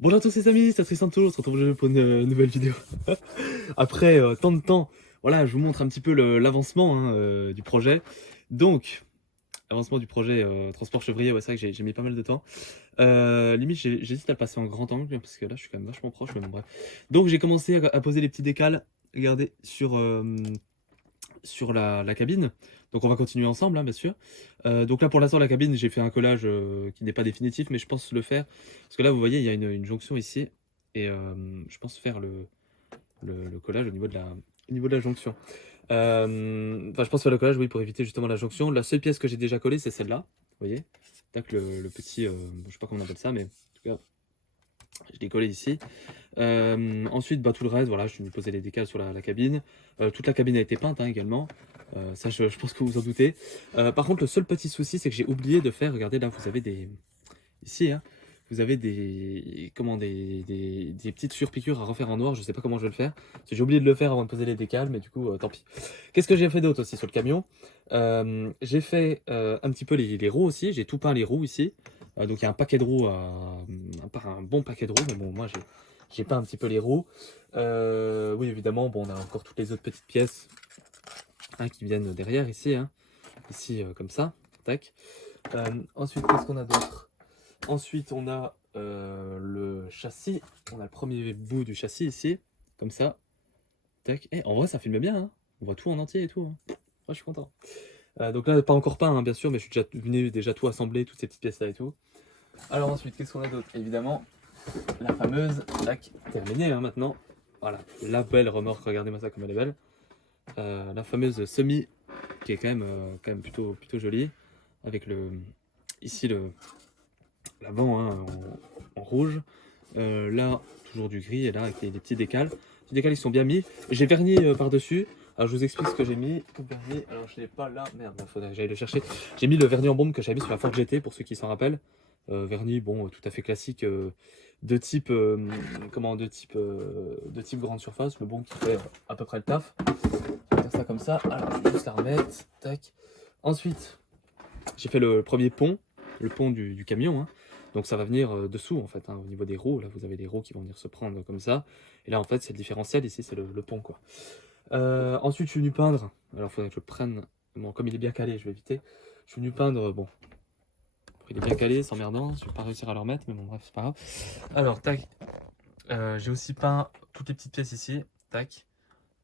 Bonjour à tous les amis, c'est Tristanto, on se retrouve aujourd'hui pour une nouvelle vidéo. Après tant de temps, voilà, je vous montre un petit peu l'avancement du projet. Donc, avancement du projet Transport Chevrier, ouais, c'est vrai que j'ai mis pas mal de temps. Limite, j'hésite à le passer en grand angle, parce que là, je suis quand même vachement proche, mais bon, bref. Donc, j'ai commencé à poser les petits décals, regardez, sur la cabine. Donc on va continuer ensemble, hein, bien sûr. Donc là pour l'instant la cabine, j'ai fait un collage qui n'est pas définitif, mais je pense le faire. Parce que là vous voyez, il y a une jonction ici. Et je pense faire le collage au niveau de la jonction. Enfin je pense faire le collage, oui, pour éviter justement la jonction. La seule pièce que j'ai déjà collée, c'est celle-là. Vous voyez. Tac, le petit, je sais pas comment on appelle ça, mais en tout cas, je l'ai collé ici. Ensuite, bah, tout le reste, voilà, je suis venu poser les décals sur la cabine. Toute la cabine a été peinte, hein, également. Ça, je pense que vous en doutez. Par contre, le seul petit souci, c'est que j'ai oublié de faire, regardez, là, vous avez des... Ici, hein, vous avez des... Comment, des petites surpiqûres à refaire en noir. Je sais pas comment je vais le faire. Parce que j'ai oublié de le faire avant de poser les décals, mais du coup, tant pis. Qu'est-ce que j'ai fait d'autre aussi sur le camion? J'ai fait un petit peu les roues aussi. J'ai tout peint les roues ici. Donc il y a un paquet de roues, un bon paquet de roues, mais bon, moi j'ai peint un petit peu les roues. Oui, évidemment, bon, on a encore toutes les autres petites pièces, hein, qui viennent derrière ici, hein. Ici, comme ça, tac. Ensuite, qu'est-ce qu'on a d'autre? Ensuite, on a le châssis. On a le premier bout du châssis ici, comme ça. Tac. Eh, en vrai, ça filme bien, hein. On voit tout en entier et tout, hein. Moi, je suis content. Donc là, pas encore peint, hein, bien sûr, mais je suis déjà venu déjà tout assembler, toutes ces petites pièces là et tout. Alors ensuite, qu'est-ce qu'on a d'autre? Évidemment, la fameuse, tac, terminée, hein, maintenant. Voilà, la belle remorque, regardez-moi ça comme elle est belle. La fameuse semi, qui est quand même plutôt jolie, avec ici l'avant, hein, en rouge. Là, toujours du gris, et là, avec les petits décals. Les petits décals, ils sont bien mis. J'ai verni par-dessus. Alors, je vous explique ce que j'ai mis comme vernis. Alors, je l'ai pas là. Merde, il faudrait que j'aille le chercher. J'ai mis le vernis en bombe que j'avais mis sur la Ford GT, pour ceux qui s'en rappellent. Vernis, bon, tout à fait classique, de type, de type grande surface, le bon qui fait à peu près le taf. On va faire ça comme ça. Alors, je vais juste la remettre. Tac. Ensuite, j'ai fait le premier pont, le pont du camion, hein. Donc ça va venir dessous en fait, hein, au niveau des roues. Là vous avez des roues qui vont venir se prendre comme ça. Et là en fait c'est le différentiel, ici c'est le pont quoi. Ensuite je suis venu peindre, alors il faudrait que je prenne, bon comme il est bien calé je vais éviter. Je suis venu peindre, bon, il est bien calé, c'est emmerdant, je vais pas réussir à le remettre, mais bon bref c'est pas grave. Alors tac, j'ai aussi peint toutes les petites pièces ici, tac.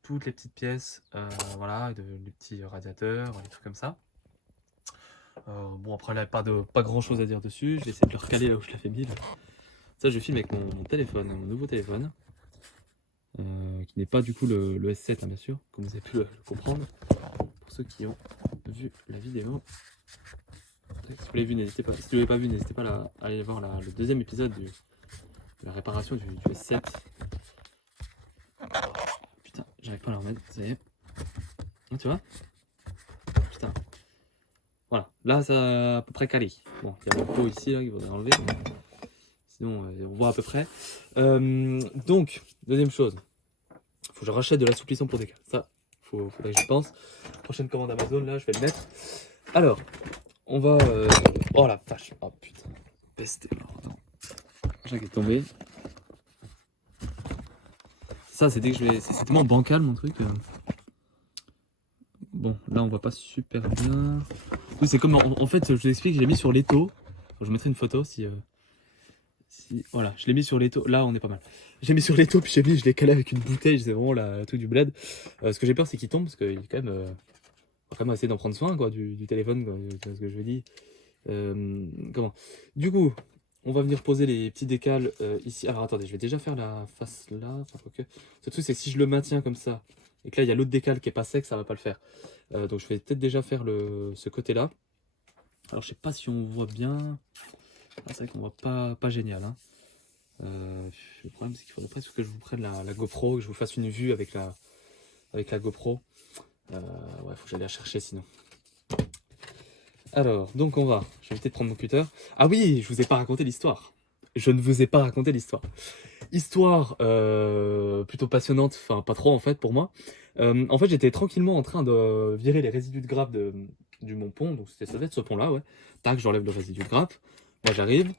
Toutes les petites pièces, voilà, les petits radiateurs, les trucs comme ça. Bon après là pas grand chose à dire dessus, je vais essayer de le recaler là où je l'avais mis là. Ça je filme avec mon téléphone, mon nouveau téléphone, qui n'est pas du coup le S7, hein, bien sûr, comme vous avez pu le comprendre, pour ceux qui ont vu la vidéo. Si vous l'avez vu, n'hésitez pas, si vous l'avez pas vu, n'hésitez pas à aller voir le deuxième épisode de la réparation du S7. Putain, j'arrive pas à la remettre, ça y est. Ah, tu vois? Putain. Voilà, là ça a à peu près calé. Bon, il y a le pot ici là qu'il faudrait enlever. Sinon, on voit à peu près. Donc, deuxième chose, faut que je rachète de l'assouplissant pour décal. Ça, faudrait que j'y pense. Prochaine commande Amazon, là, je vais le mettre. Alors, on va... Oh la vache. Oh putain. Peste. Attends. J'ai est tombé. Ça, c'est dès que je vais... C'est tellement bancal, mon truc. Bon, là, on voit pas super bien. Oui, c'est comme... En fait, je vous explique, je l'ai mis sur l'étau. Je mettrai une photo si... Voilà, je l'ai mis sur l'étau. Là, on est pas mal. J'ai mis sur l'étau, puis je l'ai calé avec une bouteille. C'est vraiment la truc du bled. Ce que j'ai peur, c'est qu'il tombe, parce qu'il est quand même. On va quand même essayer d'en prendre soin, quoi, du téléphone, quoi. Tu vois ce que je veux dire. Comment? Du coup, on va venir poser les petits décals ici. Alors attendez, je vais déjà faire la face là. Enfin, quoique. Ce truc, c'est que si je le maintiens comme ça, et que là, il y a l'autre décal qui est pas sec, ça va pas le faire. Donc, je vais peut-être déjà faire ce côté-là. Alors, je sais pas si on voit bien. Ah, c'est vrai qu'on voit pas génial, hein. Le problème c'est qu'il faudrait presque que je vous prenne la GoPro, que je vous fasse une vue avec la GoPro. Ouais, faut que j'aille la chercher sinon. Alors, donc je vais éviter de prendre mon cutter. Ah oui, je vous ai pas raconté l'histoire. Je ne vous ai pas raconté l'histoire. Histoire plutôt passionnante, enfin pas trop en fait pour moi. En fait j'étais tranquillement en train de virer les résidus de grappe du mon pont, donc ça devait être ce pont là, ouais. Tac, j'enlève le résidu de grappe. Moi j'arrive,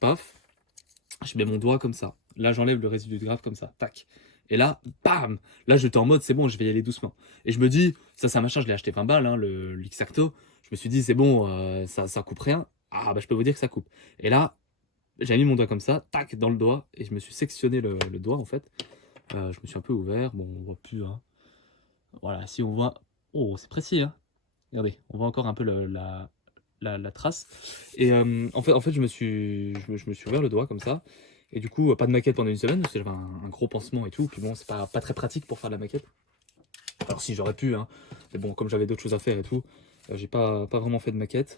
paf. je mets mon doigt comme ça. Là, j'enlève le résidu de grave comme ça. Tac. Et là, bam! Là, j'étais en mode, c'est bon, je vais y aller doucement. Et je me dis, ça, c'est un machin, je l'ai acheté 20 balles, hein, le X-Acto. Je me suis dit, c'est bon, ça coupe rien. Ah, bah, je peux vous dire que ça coupe. Et là, j'ai mis mon doigt comme ça, tac, dans le doigt. Et je me suis sectionné le doigt, en fait. Je me suis un peu ouvert. Bon, on voit plus, hein. Voilà, si on voit. Oh, c'est précis, hein. Regardez, on voit encore un peu la trace. Et en fait, je me suis ouvert le doigt comme ça. Et du coup, pas de maquette pendant une semaine, parce que j'avais un gros pansement et tout. Puis bon, c'est pas très pratique pour faire de la maquette. Alors si, j'aurais pu, hein. Mais bon, comme j'avais d'autres choses à faire et tout, j'ai pas vraiment fait de maquette.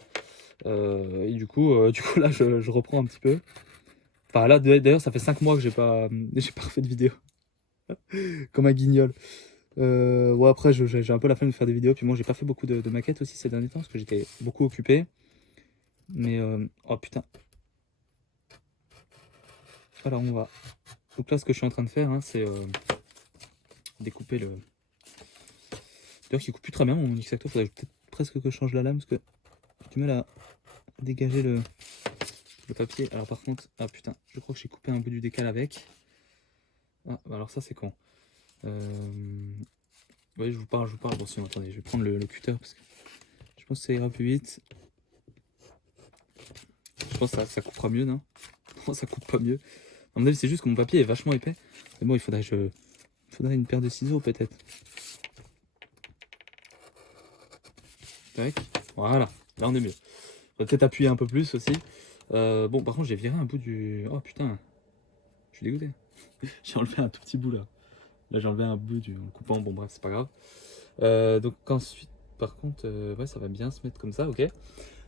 Et du coup, là, je reprends un petit peu. Enfin là, d'ailleurs, ça fait 5 mois que j'ai pas refait de vidéo. Comme un guignol. Ouais, après, j'ai un peu la flemme de faire des vidéos. Puis moi, j'ai pas fait beaucoup de maquettes aussi ces derniers temps, parce que j'étais beaucoup occupé. Mais, oh putain. Alors, on va. Donc là, ce que je suis en train de faire, hein, c'est découper le. D'ailleurs, qui coupe plus très bien mon X-Acto. Faudrait peut-être presque que je change la lame, parce que j'ai du mal à dégager le papier. Alors, par contre, ah putain, je crois que j'ai coupé un bout du décal avec. Ah, bah alors ça, c'est con. Ouais, je vous parle. Bon, sinon, attendez, je vais prendre le cutter, parce que je pense que ça ira plus vite. Je pense que ça coupera mieux, non? Non, ça coupe pas mieux. À mon avis, c'est juste que mon papier est vachement épais. Mais bon, il faudrait une paire de ciseaux, peut-être. Tac. Voilà. Là, on est mieux. Faudrait peut-être appuyer un peu plus aussi. Bon, par contre, j'ai viré un bout du... Oh, putain. Je suis dégoûté. J'ai enlevé un tout petit bout, là. Là, j'ai enlevé un bout en le coupant. Bon, bref, c'est pas grave. Donc, ensuite, par contre, ouais, ça va bien se mettre comme ça, ok.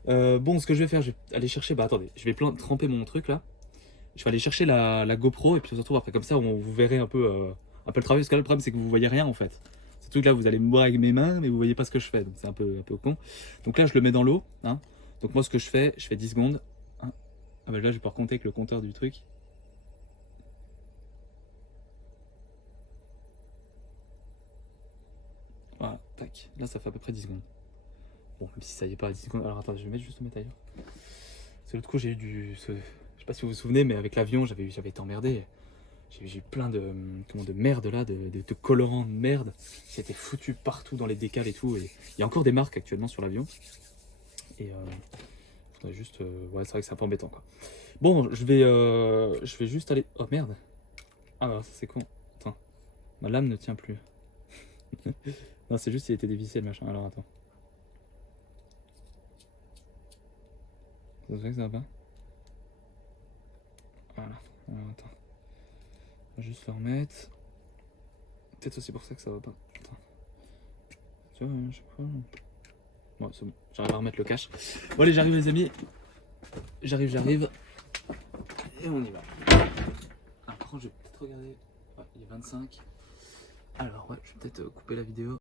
Bon, ce que je vais faire, je vais aller chercher... Bah, attendez. Je vais tremper mon truc, là. Je vais aller chercher la GoPro et puis on se retrouve après. Comme ça, vous verrez un peu le travail. Parce que là, le problème, c'est que vous voyez rien en fait. Ce truc là, vous allez me voir avec mes mains, mais vous voyez pas ce que je fais. Donc c'est un peu con. Donc là, je le mets dans l'eau. Hein. Donc moi, ce que je fais 10 secondes. Hein. Ah bah là, je vais pouvoir compter avec le compteur du truc. Voilà, tac. Là, ça fait à peu près 10 secondes. Bon, même si ça y est pas à 10 secondes. Alors attendez, je vais mettre juste le mettre ailleurs. Parce que l'autre coup, j'ai eu du. Je sais pas si vous vous souvenez, mais avec l'avion, j'avais été emmerdé. J'ai eu plein de merde là, de colorants de merde. C'était foutu partout dans les décals et tout. Et il y a encore des marques actuellement sur l'avion. Et faudrait juste. Ouais, c'est vrai que c'est un peu embêtant quoi. Bon, je vais juste aller. Oh merde. Ah, alors, ça c'est con. Attends. Ma lame ne tient plus. Non, c'est juste qu'il était dévissé le machin. Alors attends. Ça se fait que ça va pas? Voilà. Alors attends. On va juste le remettre. Peut-être aussi pour ça que ça va pas. Attends. Tu vois, je sais pas. Bon, c'est bon. J'arrive à remettre le cache. Bon, allez, j'arrive, les amis. J'arrive. Et on y va. Alors, par contre, je vais peut-être regarder. Ouais, il est 25. Alors, ouais, je vais peut-être couper la vidéo.